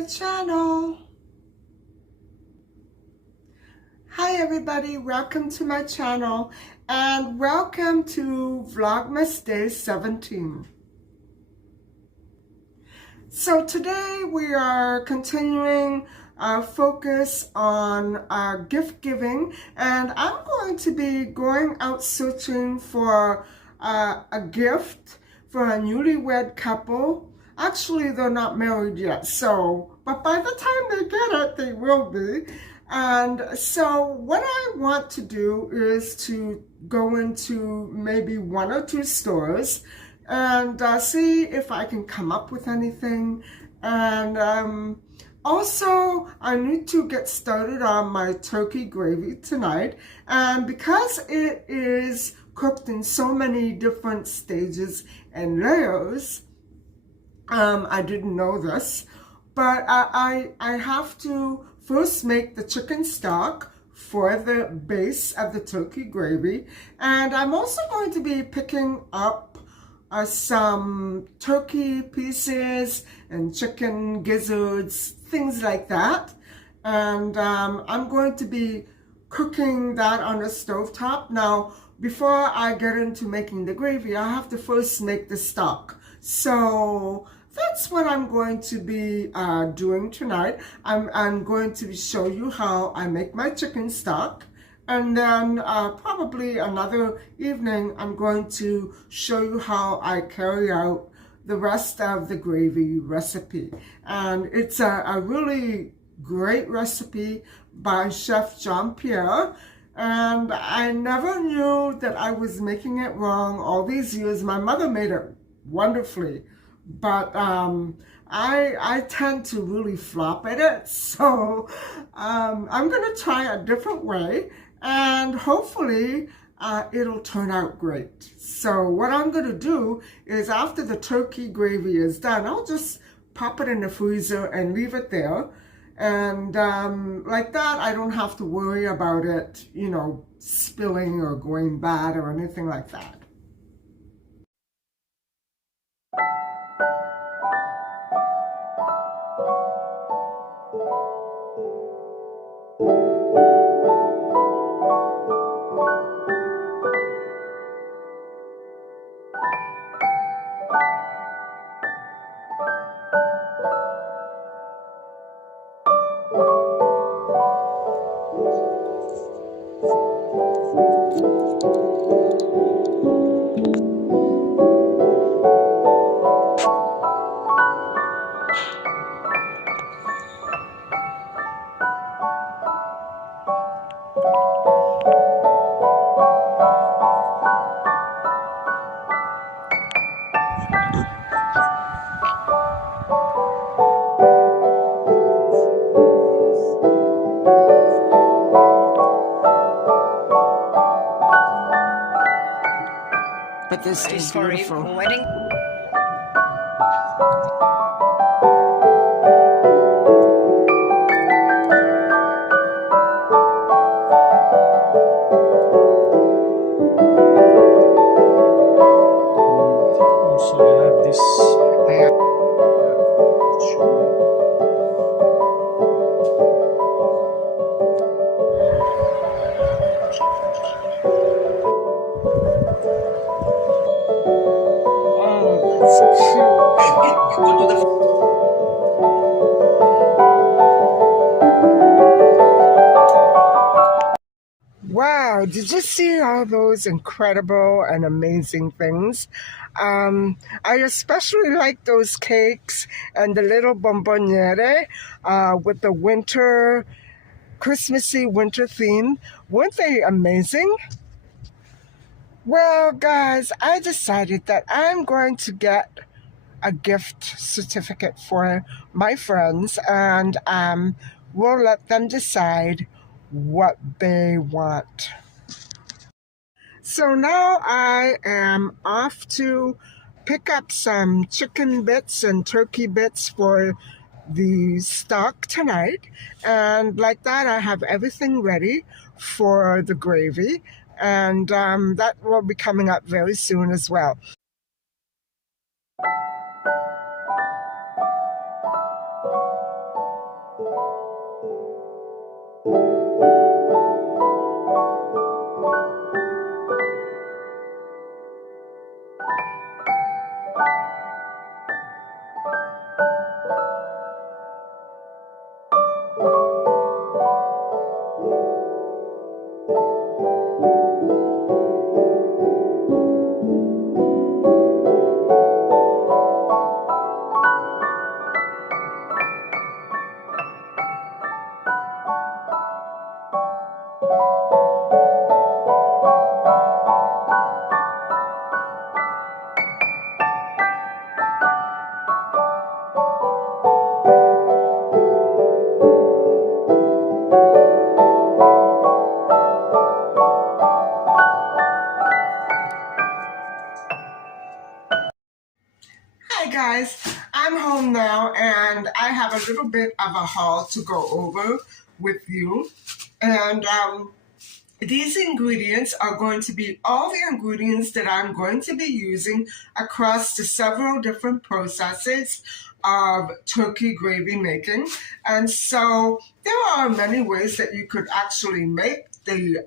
my channel. Hi everybody, welcome to my channel and welcome to Vlogmas Day 17. So today we are continuing our focus on our gift giving, and I'm going to be going out searching for a gift for a newlywed couple. Actually, they're not married yet, but by the time they get it, they will be. And so what I want to do is to go into maybe one or two stores and see if I can come up with anything. And also, I need to get started on my turkey gravy tonight. And because it is cooked in so many different stages and layers, I didn't know this, but I have to first make the chicken stock for the base of the turkey gravy. And I'm also going to be picking up some turkey pieces and chicken gizzards, things like that. And I'm going to be cooking that on the stovetop. Now, before I get into making the gravy, I have to first make the stock. So that's what I'm going to be doing tonight. I'm going to show you how I make my chicken stock. And then probably another evening, I'm going to show you how I carry out the rest of the gravy recipe. And it's a really great recipe by Chef Jean-Pierre. And I never knew that I was making it wrong all these years. My mother made it wonderfully, but I tend to really flop at it. So I'm going to try a different way, and hopefully it'll turn out great. So what I'm going to do is, after the turkey gravy is done, I'll just pop it in the freezer and leave it there. And like that, I don't have to worry about it, spilling or going bad or anything like that. But this is beautiful. Wedding. Also, I have this. Wow, did you see all those incredible and amazing things? I especially like those cakes and the little bomboniere with the winter, Christmassy winter theme. Weren't they amazing? Well, guys, I decided that I'm going to get a gift certificate for my friends, and we'll let them decide what they want. So now I am off to pick up some chicken bits and turkey bits for the stock tonight. And like that, I have everything ready for the gravy. And that will be coming up very soon as well. little bit of a haul to go over with you. And these ingredients are going to be all the ingredients that I'm going to be using across the several different processes of turkey gravy making. And so there are many ways that you could actually make the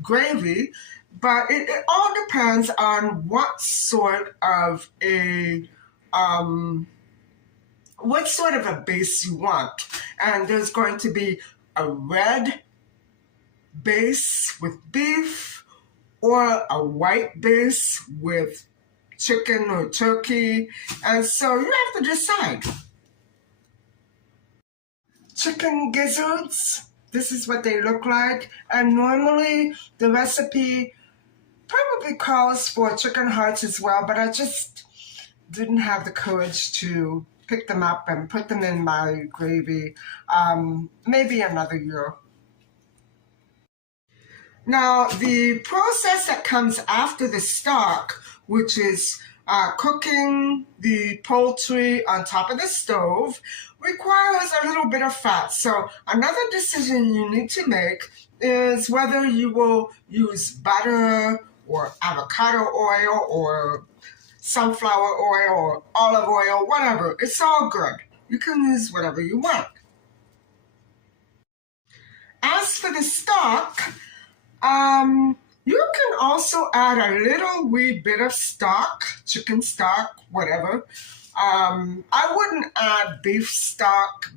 gravy, but it all depends on what sort of a base you want. And there's going to be a red base with beef or a white base with chicken or turkey, and so you have to decide. Chicken gizzards, this is what they look like, and normally the recipe probably calls for chicken hearts as well, but I just didn't have the courage to pick them up and put them in my gravy. Maybe another year. Now, the process that comes after the stock, which is cooking the poultry on top of the stove, requires a little bit of fat. So another decision you need to make is whether you will use butter or avocado oil or sunflower oil or olive oil, whatever. It's all good. You can use whatever you want. As for the stock, you can also add a little wee bit of stock, chicken stock, whatever. I wouldn't add beef stock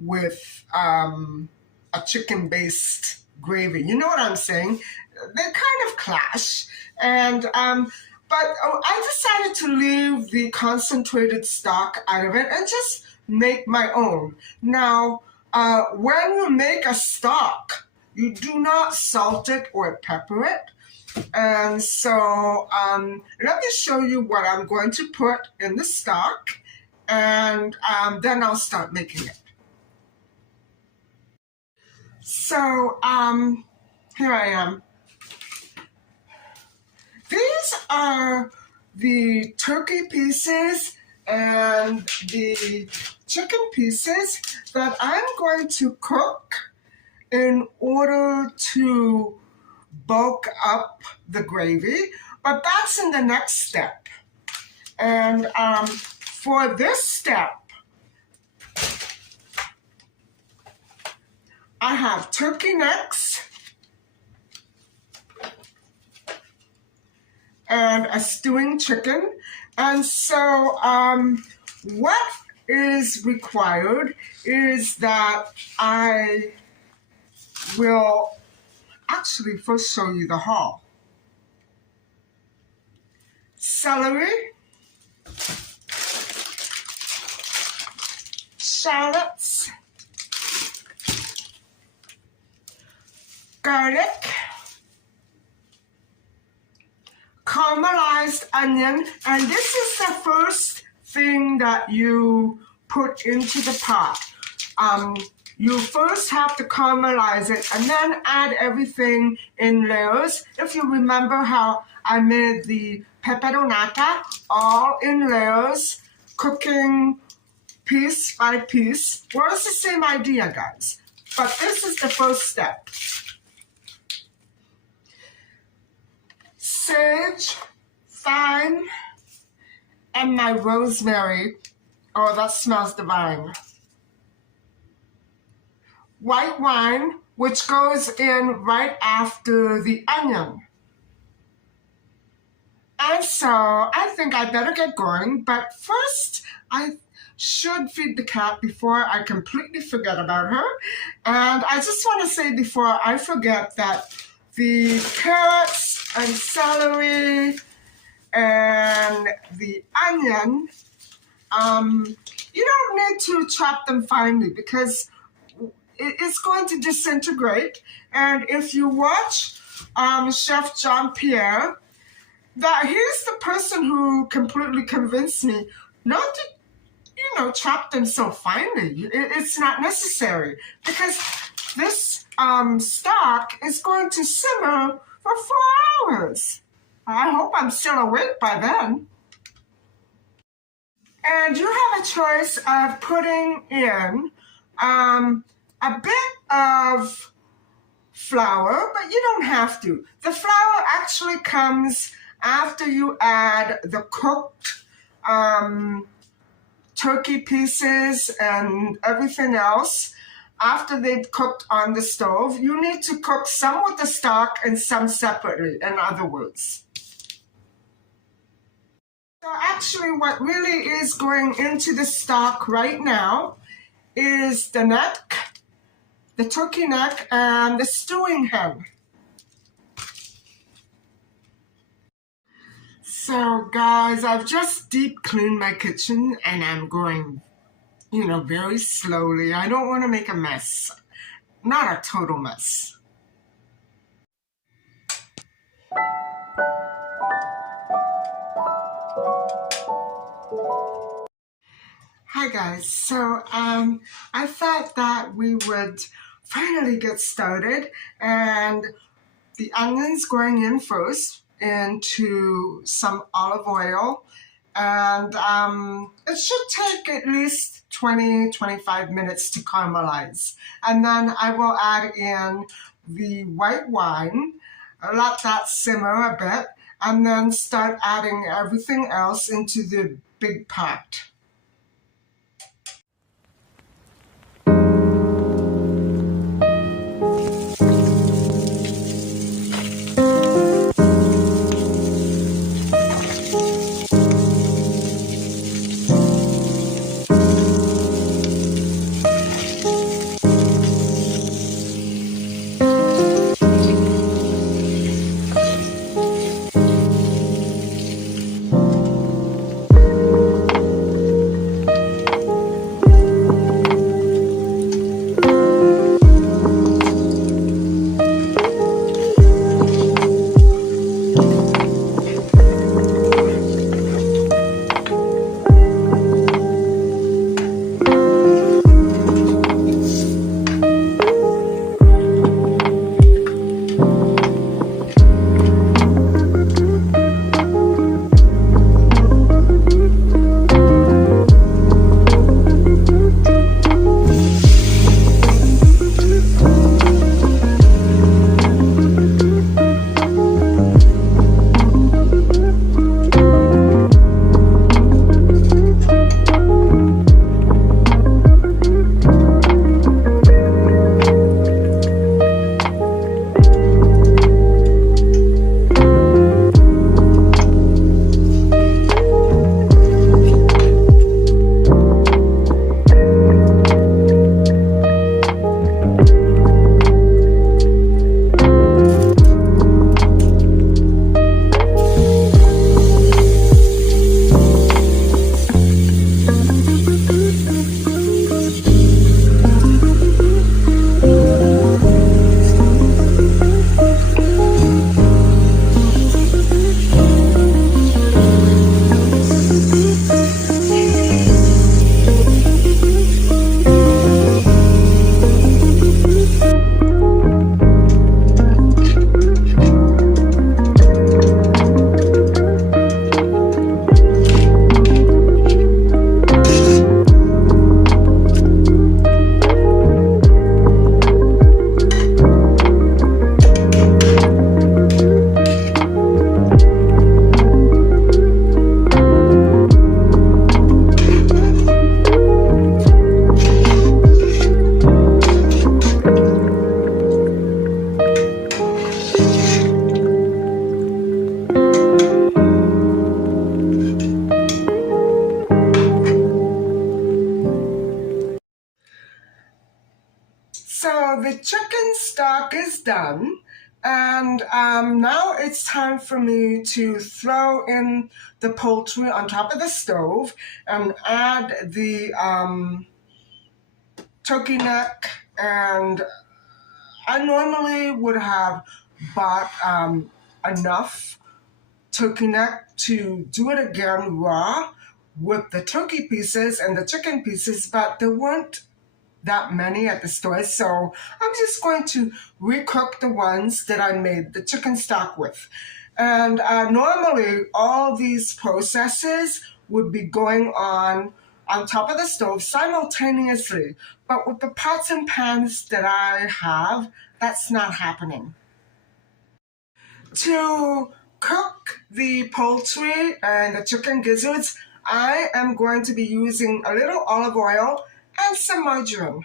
with a chicken-based gravy. You know what I'm saying? They kind of clash. And but I decided to leave the concentrated stock out of it and just make my own. Now, when you make a stock, you do not salt it or pepper it. And so let me show you what I'm going to put in the stock, and then I'll start making it. So here I am. These are the turkey pieces and the chicken pieces that I'm going to cook in order to bulk up the gravy, but that's in the next step. And for this step, I have turkey necks and a stewing chicken. And so what is required is that I will actually first show you the haul. Celery, shallots, garlic, caramelized onion, and this is the first thing that you put into the pot. You first have to caramelize it and then add everything in layers. If you remember how I made the peperonata, all in layers, cooking piece by piece. Well, it's the same idea, guys. But this is the first step. Sage, thyme, and my rosemary. Oh, that smells divine. White wine, which goes in right after the onion. And so I think I better get going, but first I should feed the cat before I completely forget about her. And I just want to say before I forget that the carrots and celery and the onion, you don't need to chop them finely because it's going to disintegrate. And if you watch Chef Jean-Pierre, that he's the person who completely convinced me not to, chop them so finely. It's not necessary because this stock is going to simmer for 4 hours. I hope I'm still awake by then. And you have a choice of putting in a bit of flour, but you don't have to. The flour actually comes after you add the cooked turkey pieces and everything else. After they've cooked on the stove, you need to cook some with the stock and some separately, in other words. So actually what really is going into the stock right now is the neck, the turkey neck, and the stewing hen. So guys, I've just deep cleaned my kitchen and I'm going, very slowly. I don't want to make a mess. Not a total mess. Hi guys, so I thought that we would finally get started, and the onions going in first into some olive oil, and it should take at least 20-25 minutes to caramelize. And then I will add in the white wine, let that simmer a bit, and then start adding everything else into the big pot. So the chicken stock is done, and now it's time for me to throw in the poultry on top of the stove and add the turkey neck. And I normally would have bought enough turkey neck to do it again raw with the turkey pieces and the chicken pieces, but there weren't that many at the store, so I'm just going to recook the ones that I made the chicken stock with. And normally all these processes would be going on top of the stove simultaneously. But with the pots and pans that I have, that's not happening. To cook the poultry and the chicken gizzards, I am going to be using a little olive oil and some margarine.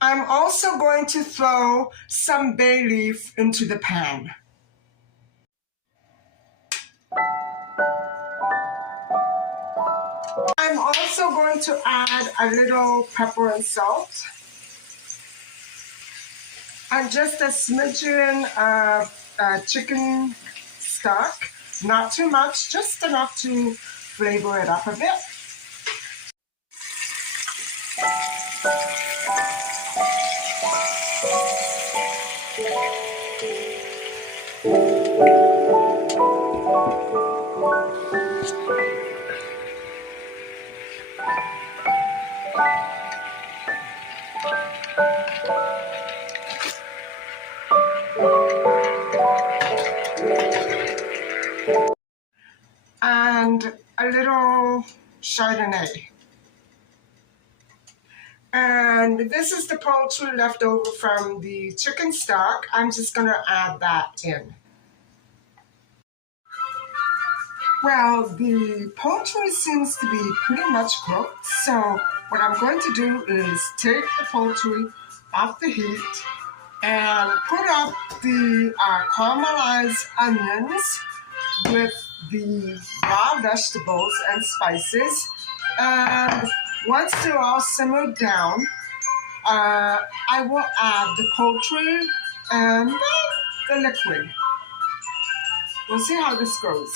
I'm also going to throw some bay leaf into the pan. I'm also going to add a little pepper and salt and just a smidgen of chicken stock. Not too much, just enough to flavor it up a bit. And a little Chardonnay. And this is the poultry left over from the chicken stock. I'm just going to add that in. Well, the poultry seems to be pretty much cooked, so what I'm going to do is take the poultry off the heat and put up the caramelized onions with the raw vegetables and spices. And once they're all simmered down, I will add the poultry and the liquid. We'll see how this goes.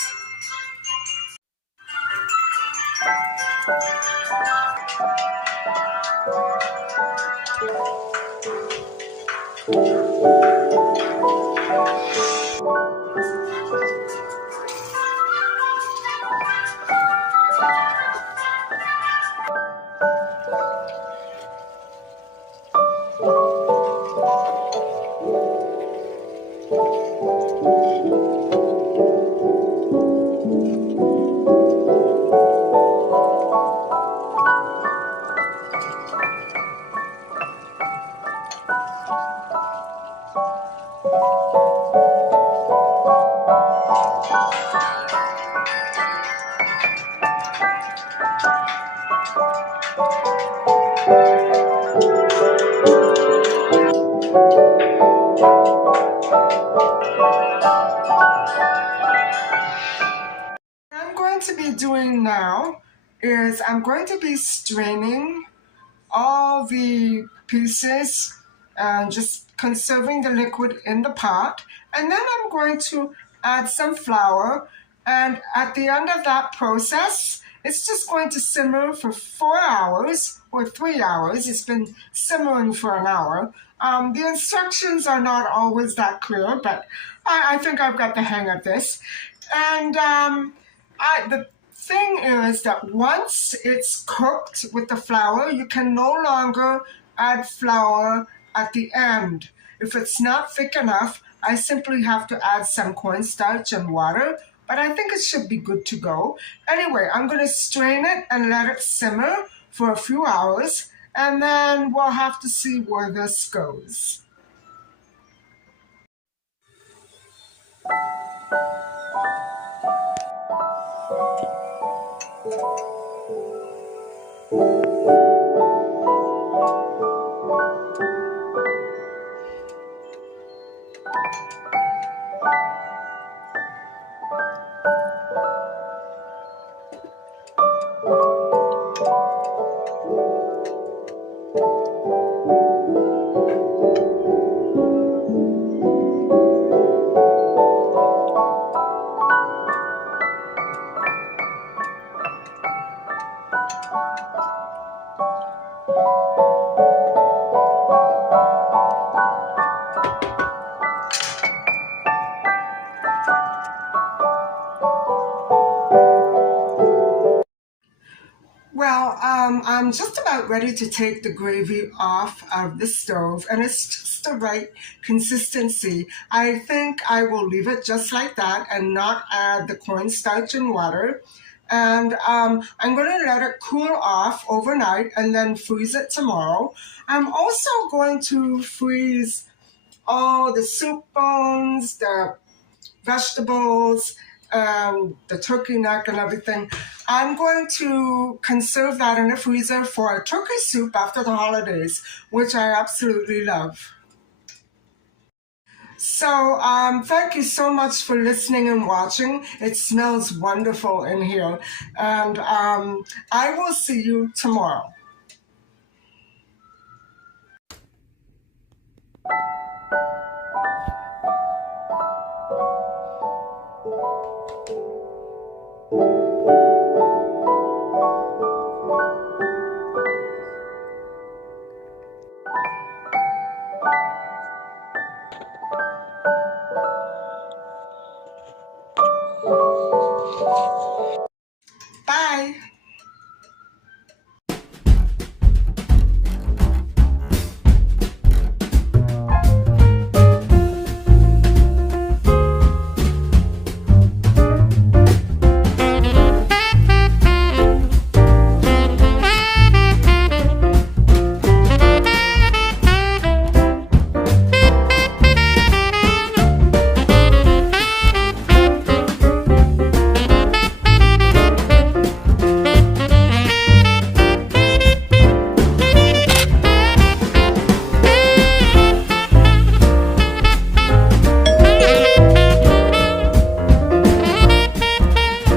To be doing now is I'm going to be straining all the pieces and just conserving the liquid in the pot, and then I'm going to add some flour, and at the end of that process it's just going to simmer for 4 hours or 3 hours. It's been simmering for an hour. The instructions are not always that clear, but I think I've got the hang of this. And the thing is that once it's cooked with the flour, you can no longer add flour at the end. If it's not thick enough, I simply have to add some cornstarch and water, but I think it should be good to go. Anyway, I'm going to strain it and let it simmer for a few hours, and then we'll have to see where this goes. Well, I'm just about ready to take the gravy off of the stove, and it's just the right consistency. I think I will leave it just like that and not add the cornstarch and water. And I'm going to let it cool off overnight and then freeze it tomorrow. I'm also going to freeze all the soup bones, the vegetables, the turkey neck and everything. I'm going to conserve that in the freezer for a turkey soup after the holidays, which I absolutely love. So thank you so much for listening and watching. It smells wonderful in here. And I will see you tomorrow.